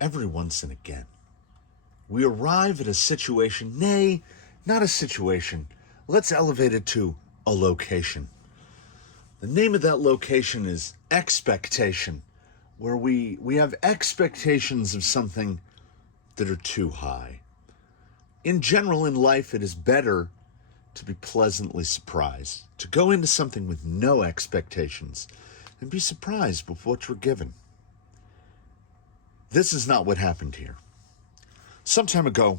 every once and again, we arrive at a situation, nay, not a situation. Let's elevate it to a location. The name of that location is expectation, where we have expectations of something that are too high. In general, in life, it is better to be pleasantly surprised, to go into something with no expectations and be surprised with what you're given. This is not what happened here. Some time ago,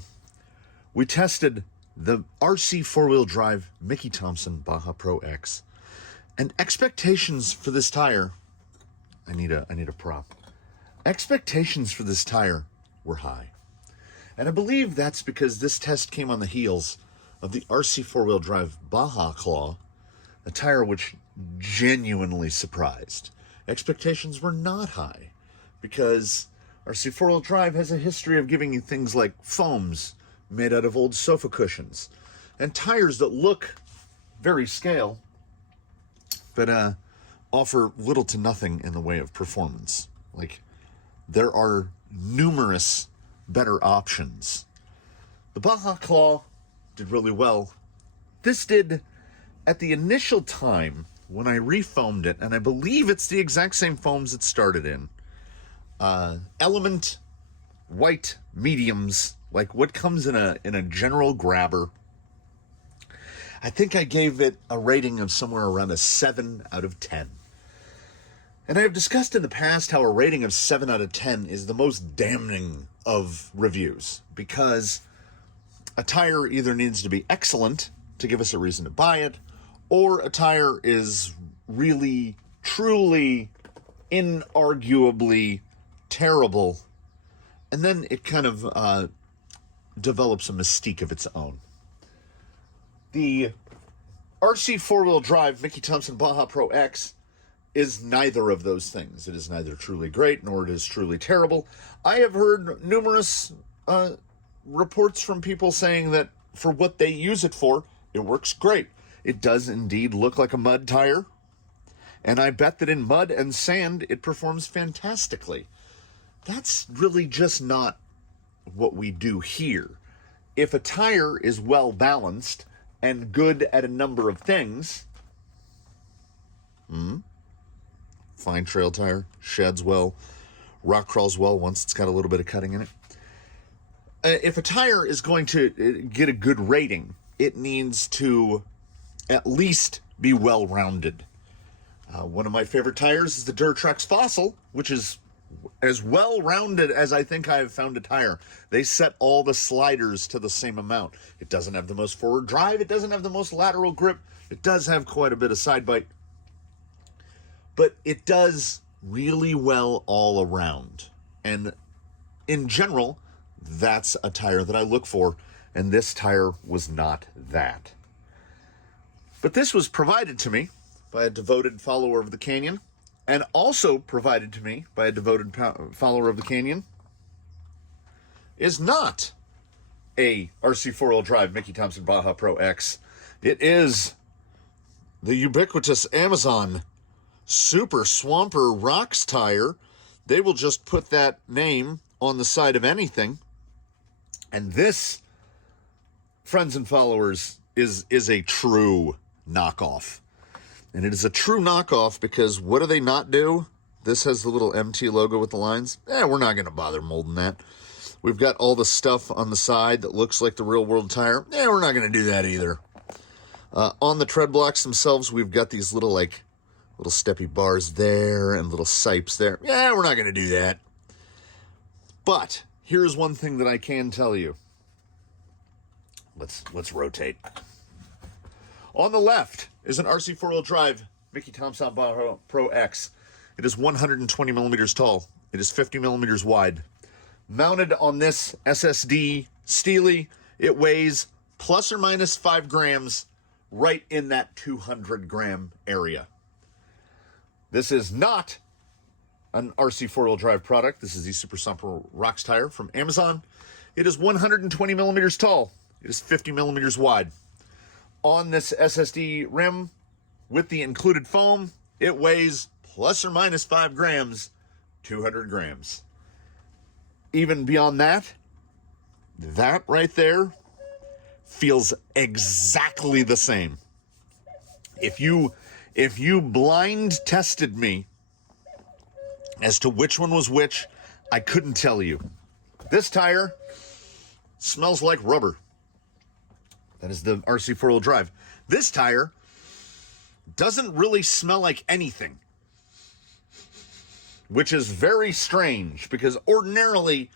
we tested the RC four-wheel drive Mickey Thompson Baja Pro X, and expectations for this tire, I need a prop. Expectations for this tire were high. And I believe that's because this test came on the heels of the RC four-wheel drive Baja Claw, a tire which genuinely surprised. Expectations were not high because RC four-wheel drive has a history of giving you things like foams made out of old sofa cushions and tires that look very scale, but offer little to nothing in the way of performance. Like, there are numerous better options. The Baja Claw did really well. This did, at the initial time when I refoamed it, and I believe it's the exact same foams it started in, Element white mediums, like what comes in a general grabber. I think I gave it a rating of somewhere around a 7 out of 10. And I have discussed in the past how a rating of 7 out of 10 is the most damning of reviews, because a tire either needs to be excellent to give us a reason to buy it, or a tire is really, truly, inarguably terrible, and then it kind of develops a mystique of its own. The RC four-wheel drive Mickey Thompson Baja Pro X is neither of those things. It is neither truly great nor it is truly terrible. I have heard numerous reports from people saying that for what they use it for, it works great. It does indeed look like a mud tire, and I bet that in mud and sand it performs fantastically. That's really just not what we do here. If a tire is well balanced and good at a number of things, fine trail tire, sheds well, rock crawls well once it's got a little bit of cutting in it. If a tire is going to get a good rating, it needs to at least be well-rounded. One of my favorite tires is the Durtrex Fossil, which is as well-rounded as I think I have found a tire. They set all the sliders to the same amount. It doesn't have the most forward drive. It doesn't have the most lateral grip. It does have quite a bit of side bite. But it does really well all around. And in general, that's a tire that I look for. And this tire was not that. But this was provided to me by a devoted follower of the canyon, and also provided to me by a devoted follower of the canyon, is not a RC four-wheel drive Mickey Thompson Baja Pro X. It is the ubiquitous Amazooooon Super Swamper Rocks tire. They will just put that name on the side of anything. And this, friends and followers, is a true knockoff. And it is a true knockoff because what do they not do? This has the little MT logo with the lines. We're not going to bother molding that. We've got all the stuff on the side that looks like the real world tire. We're not going to do that either. On the tread blocks themselves, we've got these little steppy bars there and little sipes there. We're not going to do that. But here's one thing that I can tell you. Let's rotate. On the left is an RC four-wheel drive Mickey Thompson Baja Pro X. It is 120 millimeters tall. It is 50 millimeters wide. Mounted on this SSD Steely, it weighs plus or minus 5 grams, right in that 200 gram area. This is not an RC four-wheel drive product. This is the Super Swamper Rocks tire from Amazooooon. It is 120 millimeters tall. It is 50 millimeters wide. On this SSD rim, with the included foam, it weighs plus or minus 5 grams, 200 grams. even beyond that, that right there feels exactly the same. If you blind tested me as to which one was which, I couldn't tell you. This tire smells like rubber. That is the RC four-wheel drive. This tire doesn't really smell like anything, which is very strange because ordinarily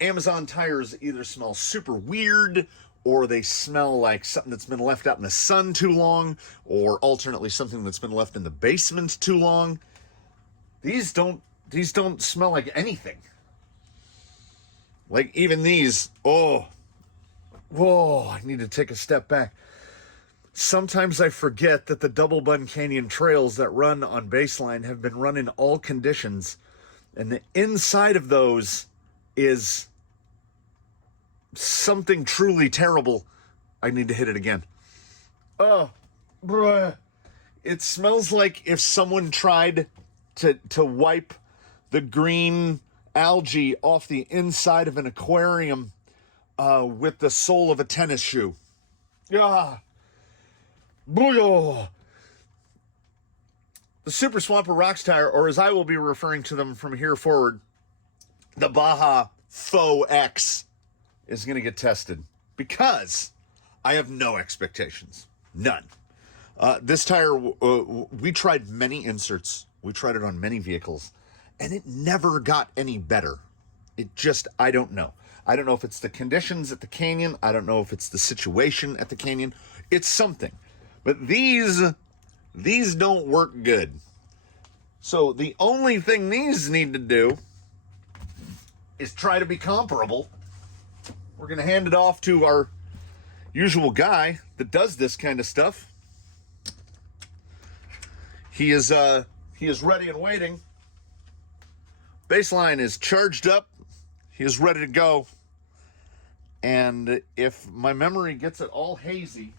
Amazon tires either smell super weird or they smell like something that's been left out in the sun too long, or alternately something that's been left in the basement too long. These don't smell like anything. Like even these, whoa, I need to take a step back. Sometimes I forget that the Double Bun Canyon trails that run on Baseline have been run in all conditions, and the inside of those is something truly terrible. I need to hit it again. Oh, bruh. It smells like if someone tried to wipe the green algae off the inside of an aquarium with the sole of a tennis shoe. Yeah. Booyah. The Super Swamper Rocks tire, or as I will be referring to them from here forward, the Baja Faux X, is going to get tested because I have no expectations. None. This tire, we tried many inserts. We tried it on many vehicles, and it never got any better. It just, I don't know. I don't know if it's the conditions at the canyon. I don't know if it's the situation at the canyon. It's something. But these don't work good. So the only thing these need to do is try to be comparable. We're going to hand it off to our usual guy that does this kind of stuff. He is ready and waiting. Baseline is charged up. He is ready to go. And if my memory gets it all hazy,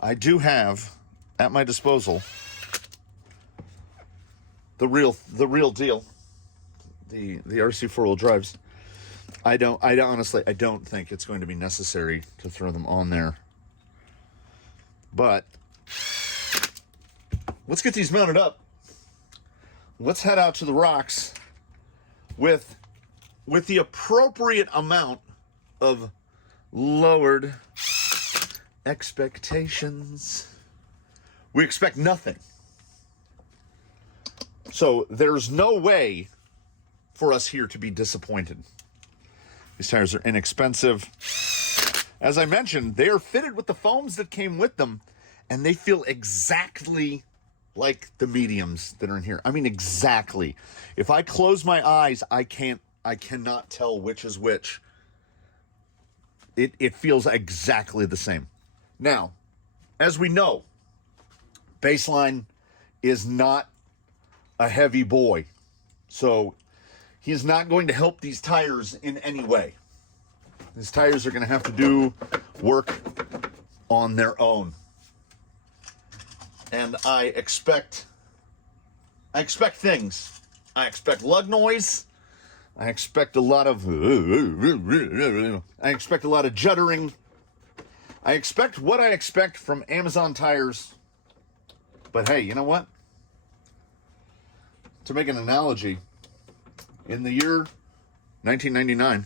I do have at my disposal the real deal. The RC four-wheel drives. I honestly don't think it's going to be necessary to throw them on there. But let's get these mounted up. Let's head out to the rocks with the appropriate amount of lowered expectations. We expect nothing. So there's no way for us here to be disappointed. These tires are inexpensive. As I mentioned, they are fitted with the foams that came with them, and they feel exactly like the mediums that are in here. I mean, exactly. If I close my eyes, I cannot tell which is which. It feels exactly the same. Now, as we know, Baseline is not a heavy boy. So he's not going to help these tires in any way. These tires are going to have to do work on their own. And I expect things. I expect lug noise. I expect a lot of juddering. I expect what I expect from Amazon tires. But hey, you know what? To make an analogy, in the year 1999,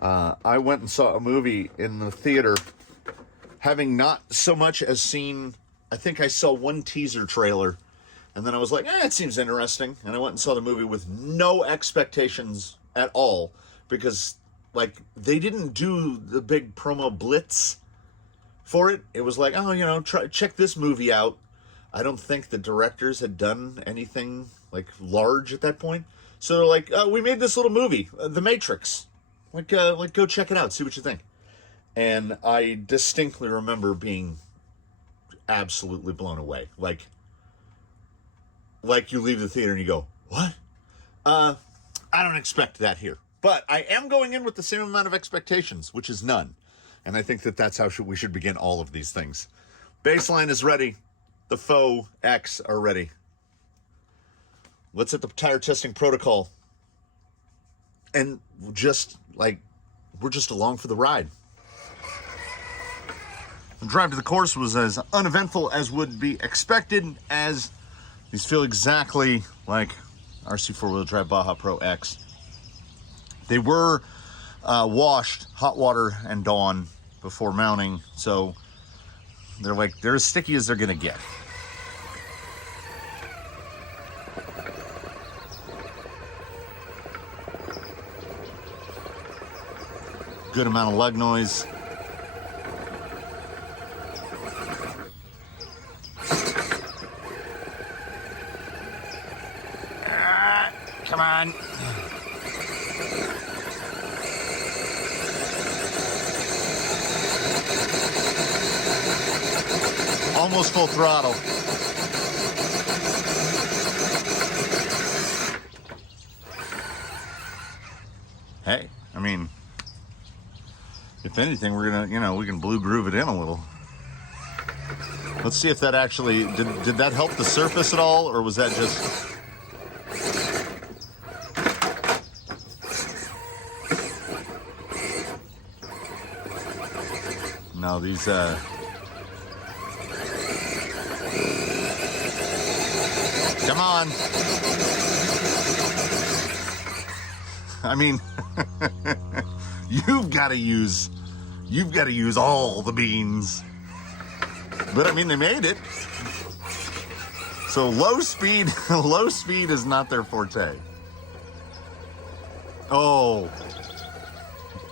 I went and saw a movie in the theater, having not so much as seen, I think I saw one teaser trailer, and then I was like, it seems interesting, and I went and saw the movie with no expectations at all, because, like, they didn't do the big promo blitz for it. It was like, check this movie out. I don't think the directors had done anything like large at that point. So they're like, we made this little movie, The Matrix. Like go check it out, see what you think. And I distinctly remember being absolutely blown away. Like you leave the theater and you go, what? I don't expect that here. But I am going in with the same amount of expectations, which is none. And I think that's how we should begin all of these things. Baseline is ready. The Faux X are ready. Let's hit the tire testing protocol. And just like, we're just along for the ride. The drive to the course was as uneventful as would be expected, as these feel exactly like RC 4-wheel drive Baja Pro X. They were washed hot water and Dawn before mounting, so they're as sticky as they're gonna get. Good amount of lug noise. Come on. Almost full throttle. Hey, I mean, if anything, we're gonna, we can blue groove it in a little. Let's see if that actually, did that help the surface at all, or was that just... No, these, come on. I mean, you've got to use all the beans. But I mean, they made it. So low speed is not their forte. Oh,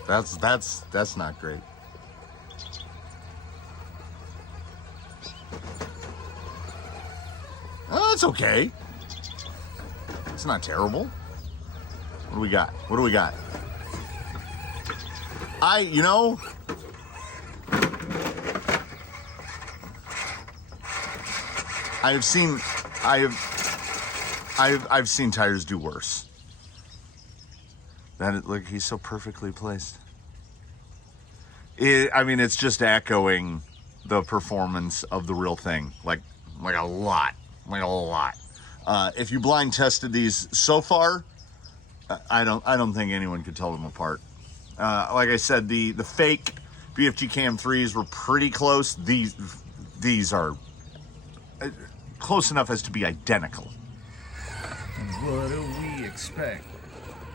that's not great. Oh, it's okay. It's not terrible. What do we got? What do we got? I've seen tires do worse. Look, he's so perfectly placed. It's just echoing the performance of the real thing, like a lot. If you blind tested these so far, I don't think anyone could tell them apart. Like I said, the fake BFG Cam 3s were pretty close. These are close enough as to be identical. And what do we expect?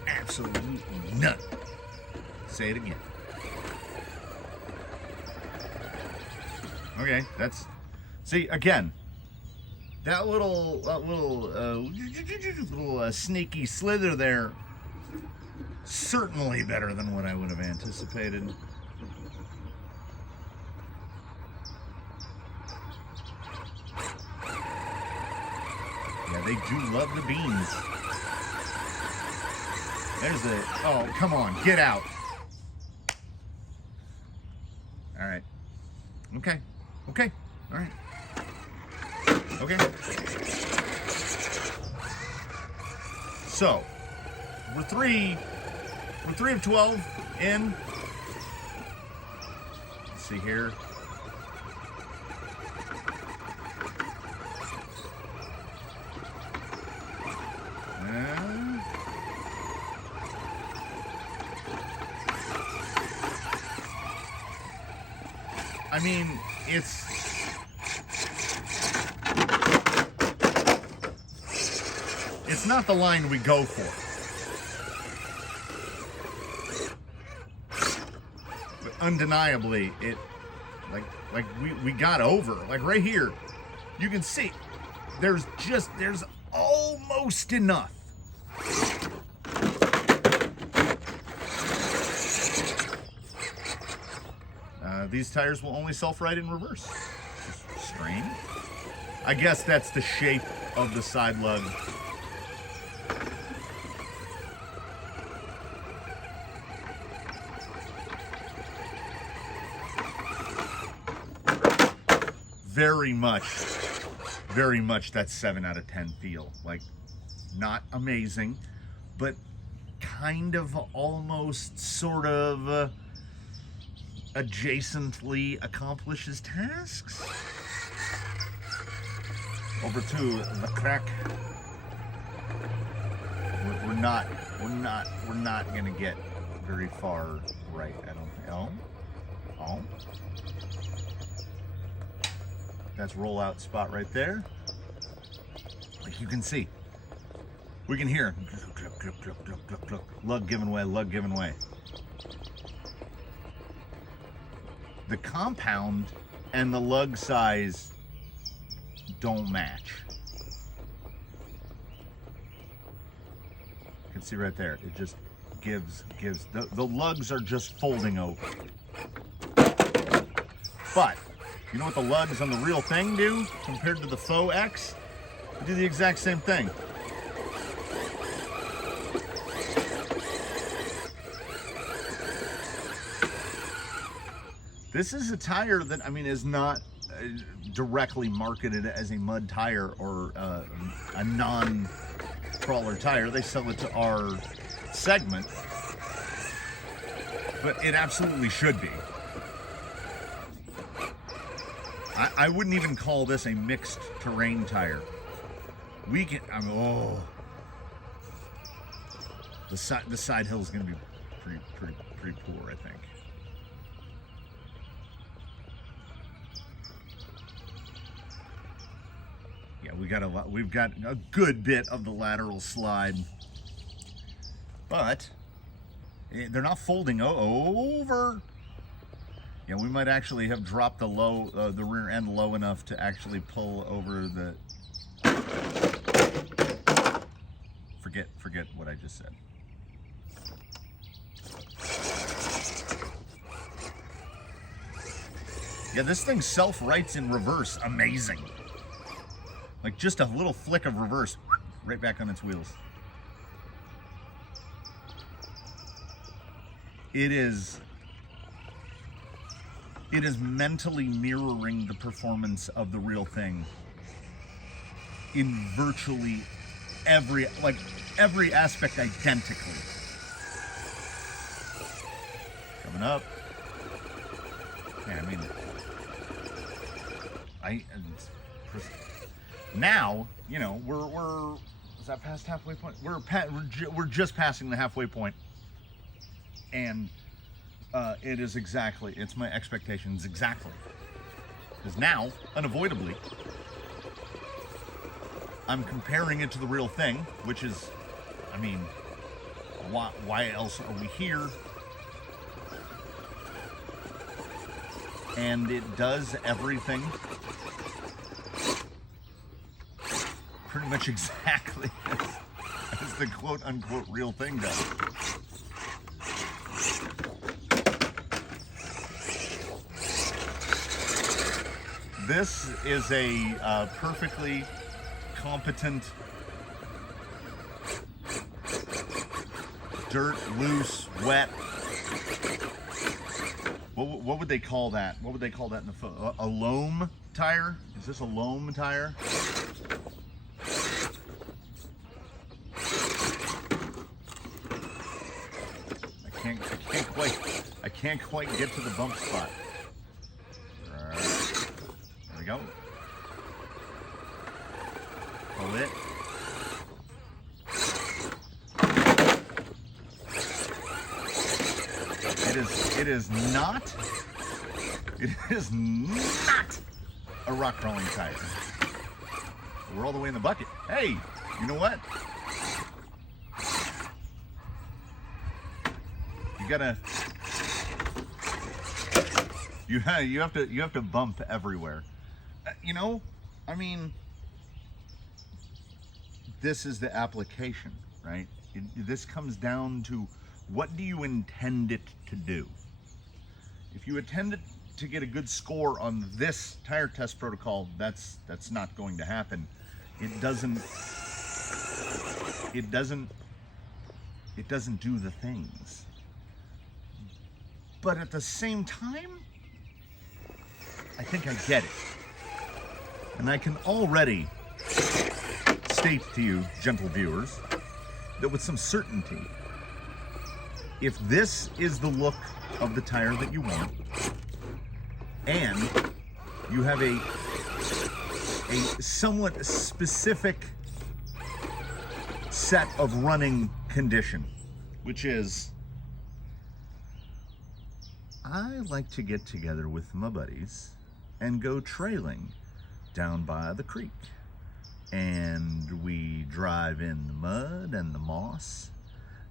Absolutely nothing. Say it again. Okay, see again. That little sneaky slither there, certainly better than what I would have anticipated. Yeah, they do love the beans. There's oh, come on, get out. All right. Okay, all right. Okay. So, we're 3 of 12 in. Let's see here. I mean, it's not the line we go for. But undeniably, it like we got over. Like right here, you can see there's almost enough. These tires will only self-ride in reverse. Just strange. I guess that's the shape of the side lug. Very much that 7 out of 10 feel. Like, not amazing, but kind of almost sort of adjacently accomplishes tasks. Over to the crack. We're not we're not gonna get very far right. I don't think. Oh. That's rollout spot right there. Like you can see. We can hear lug giving way, lug giving way. The compound and the lug size don't match. You can see right there, it just gives, the lugs are just folding over. But, you know what the lugs on the real thing do compared to the faux X? They do the exact same thing. This is a tire that, I mean, is not directly marketed as a mud tire or a non-crawler tire. They sell it to our segment, but it absolutely should be. I wouldn't even call this a mixed terrain tire. We can, I mean, the side hill is going to be pretty poor, I think. Yeah, we've got a good bit of the lateral slide, but they're not folding over. Yeah, we might actually have dropped the rear end low enough to actually pull over the. Forget what I just said. Yeah, this thing self-rights in reverse. Amazing. Like just a little flick of reverse, right back on its wheels. It is mentally mirroring the performance of the real thing in virtually every aspect identically. Coming up. Yeah, I mean, now, you know, we're is that past halfway point? We're just passing the halfway point, and it's my expectations exactly, because now unavoidably I'm comparing it to the real thing, which is, I mean, why else are we here? And it does everything pretty much exactly as the quote-unquote real thing does. This is a perfectly competent, dirt, loose, wet. What would they call that? What would they call that in the a loam tire? Is this a loam tire? I can't quite get to the bump spot. There we go. Pull it. It is not a rock crawling tire. We're all the way in the bucket. Hey, you know what? You have to bump everywhere. You know, I mean, this is the application, right? This comes down to, what do you intend it to do? If you intend it to get a good score on this tire test protocol, that's not going to happen. It doesn't do the things. But at the same time, I think I get it. And I can already state to you, gentle viewers, that with some certainty, if this is the look of the tire that you want, and you have a somewhat specific set of running condition, which is I like to get together with my buddies and go trailing down by the creek. And we drive in the mud and the moss,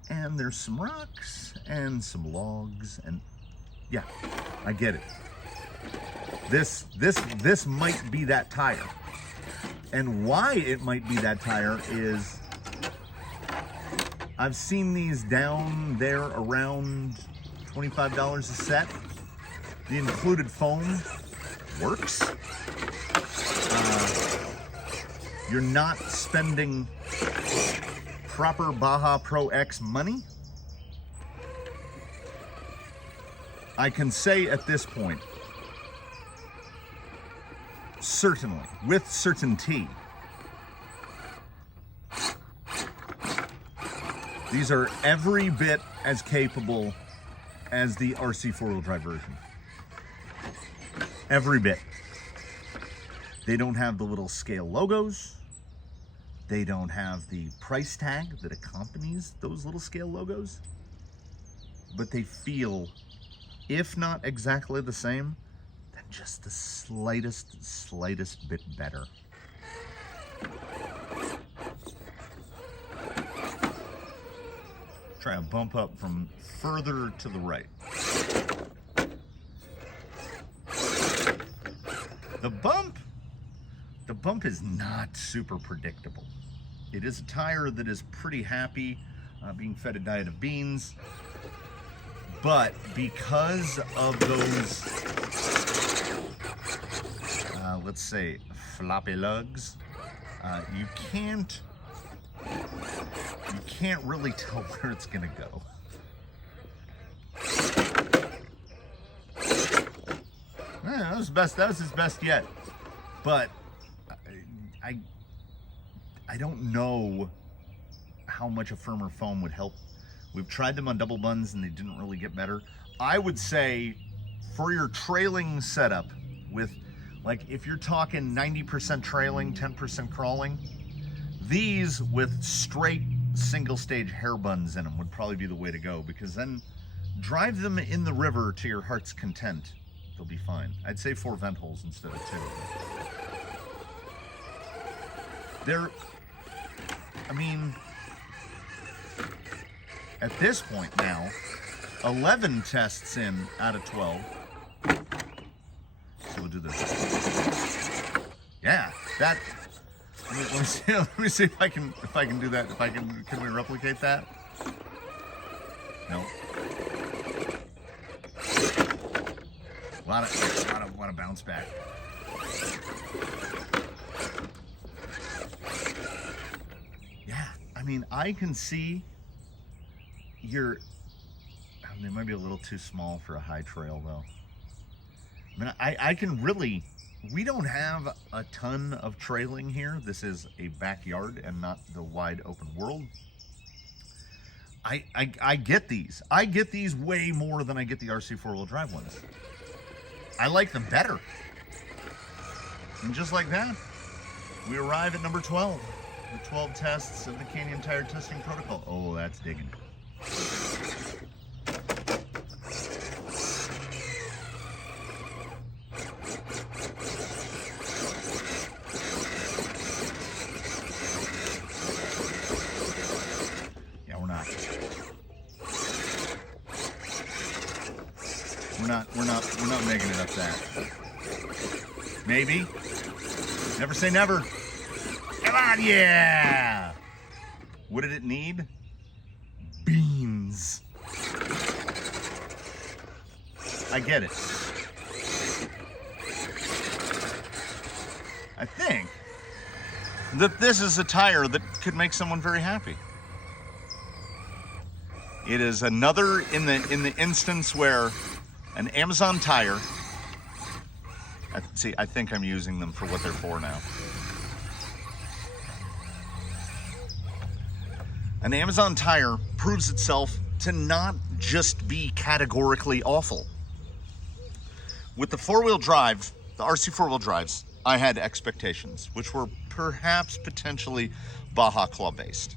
and there's some rocks and some logs, and yeah, I get it. This might be that tire. And why it might be that tire is I've seen these down there around $25 a set. The included foam works. You're not spending proper Baja Pro X money. I can say at this point, certainly, with certainty, these are every bit as capable as the RC four-wheel drive version. Every bit. They don't have the little scale logos. They don't have the price tag that accompanies those little scale logos. But they feel, if not exactly the same, then just the slightest bit better. Try a bump up from further to the right. The bump is not super predictable. It is a tire that is pretty happy being fed a diet of beans, but because of those, let's say, floppy lugs, you can't really tell where it's gonna go. That was his best yet. But I don't know how much a firmer foam would help. We've tried them on double buns and they didn't really get better. I would say for your trailing setup with, like, if you're talking 90% trailing, 10% crawling, these with straight single stage hair buns in them would probably be the way to go, because then drive them in the river to your heart's content. They'll be fine. I'd say 4 vent holes instead of 2. I mean, at this point now, 11 tests in out of 12. So we'll do this. Yeah, that. Let me see if I can do that. Can we replicate that? No. A lot of bounce back. Yeah, I mean, I can see they might be a little too small for a high trail though. I mean, I can really, we don't have a ton of trailing here. This is a backyard and not the wide open world. I get these. I get these way more than I get the RC four-wheel drive ones. I like them better. And just like that, we arrive at number 12. The 12 tests of the Canyon Tire Testing Protocol. Oh, that's digging. Yeah, we're not making it up that. Maybe. Never say never. Come on, yeah! What did it need? Beans. I get it. I think that this is a tire that could make someone very happy. It is another in the instance where an Amazon tire. I think I'm using them for what they're for now. An Amazon tire proves itself to not just be categorically awful. With the four-wheel drive, the RC four-wheel drives, I had expectations, which were perhaps potentially Baja Claw based.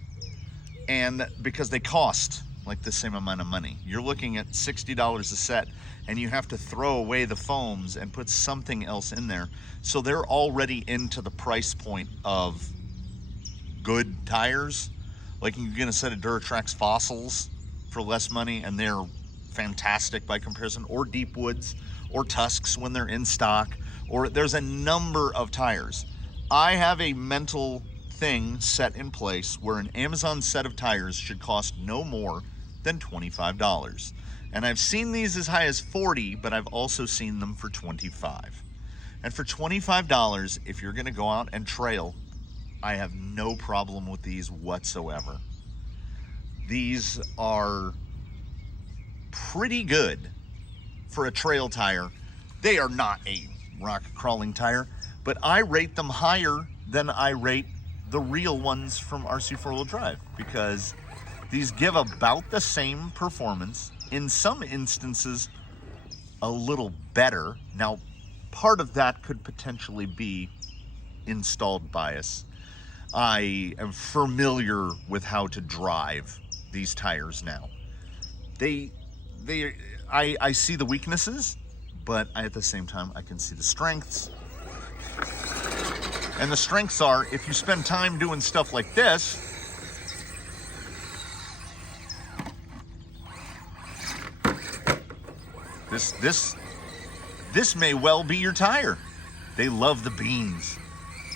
And because they cost like the same amount of money. You're looking at $60 a set, and you have to throw away the foams and put something else in there. So they're already into the price point of good tires. Like you can get a set of Duratrax Fossils for less money, and they're fantastic by comparison, or Deep Woods, or Tusks when they're in stock, or there's a number of tires. I have a mental thing set in place where an Amazon set of tires should cost no more than $25. And I've seen these as high as $40, but I've also seen them for $25. And for $25, if you're gonna go out and trail, I have no problem with these whatsoever. These are pretty good for a trail tire. They are not a rock crawling tire, but I rate them higher than I rate the real ones from RC 4-wheel drive, because these give about the same performance, in some instances a little better. Now, part of that could potentially be installed bias. I am familiar with how to drive these tires now. I see the weaknesses, but at the same time I can see the strengths. And the strengths are, if you spend time doing stuff like this, this may well be your tire. They love the beans.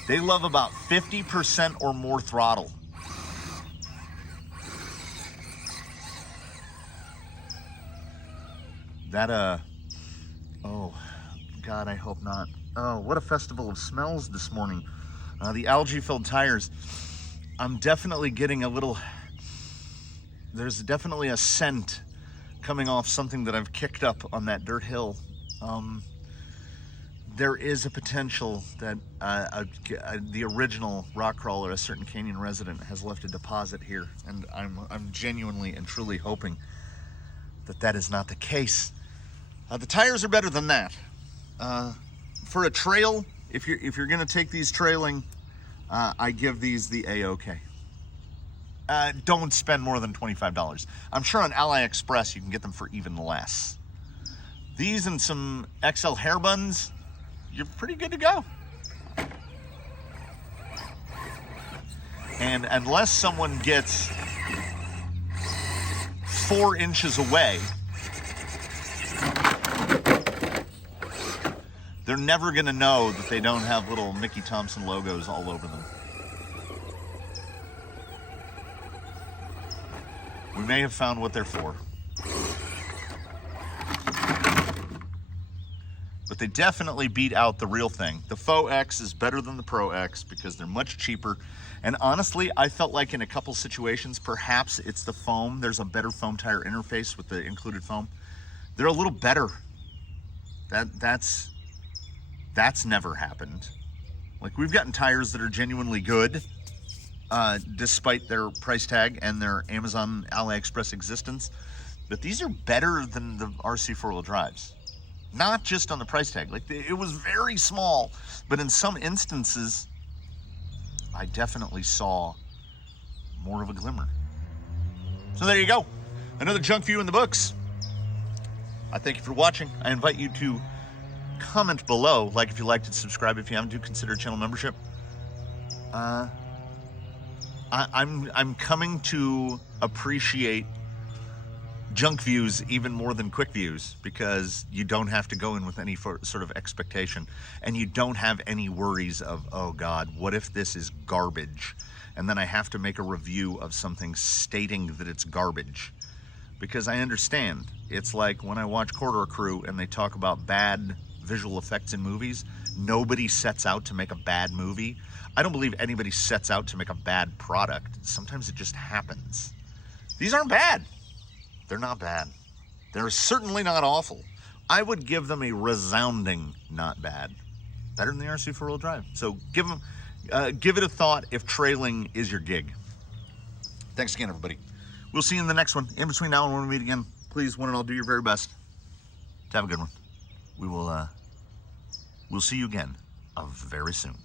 They love about 50% or more throttle. That, oh, God, I hope not. Oh, what a festival of smells this morning. The algae-filled tires. I'm definitely getting a little, there's definitely a scent coming off something that I've kicked up on that dirt hill. There is a potential that the original rock crawler, a certain canyon resident, has left a deposit here, and I'm genuinely and truly hoping that that is not the case. The tires are better than that. For a trail, if you're gonna take these trailing, I give these the A-OK. Don't spend more than $25. I'm sure on AliExpress you can get them for even less. These and some XL hair buns, you're pretty good to go. And unless someone gets 4 inches away, they're never gonna know that they don't have little Mickey Thompson logos all over them. We may have found what they're for. But they definitely beat out the real thing. The Faux X is better than the Pro X because they're much cheaper. And honestly, I felt like in a couple situations, perhaps it's the foam. There's a better foam tire interface with the included foam. They're a little better. That's never happened. Like, we've gotten tires that are genuinely good, despite their price tag and their Amazon AliExpress existence. But these are better than the RC 4-wheel drives. Not just on the price tag. Like, it was very small, but in some instances, I definitely saw more of a glimmer. So there you go. Another Junkview in the books. I thank you for watching. I invite you to comment below, like if you liked it, subscribe if you haven't, do consider channel membership. I'm coming to appreciate Junkviews even more than quick views, because you don't have to go in with any sort of expectation, and you don't have any worries of, oh God, what if this is garbage? And then I have to make a review of something stating that it's garbage. Because I understand. It's like when I watch Corridor Crew and they talk about bad visual effects in movies. Nobody sets out to make a bad movie. I don't believe anybody sets out to make a bad product. Sometimes it just happens. These aren't bad. They're not bad. They're certainly not awful. I would give them a resounding not bad. Better than the RC 4-wheel drive. So give it a thought if trailing is your gig. Thanks again, everybody. We'll see you in the next one. In between now and when we meet again, please, one and all, do your very best to have a good one. We'll see you again very soon.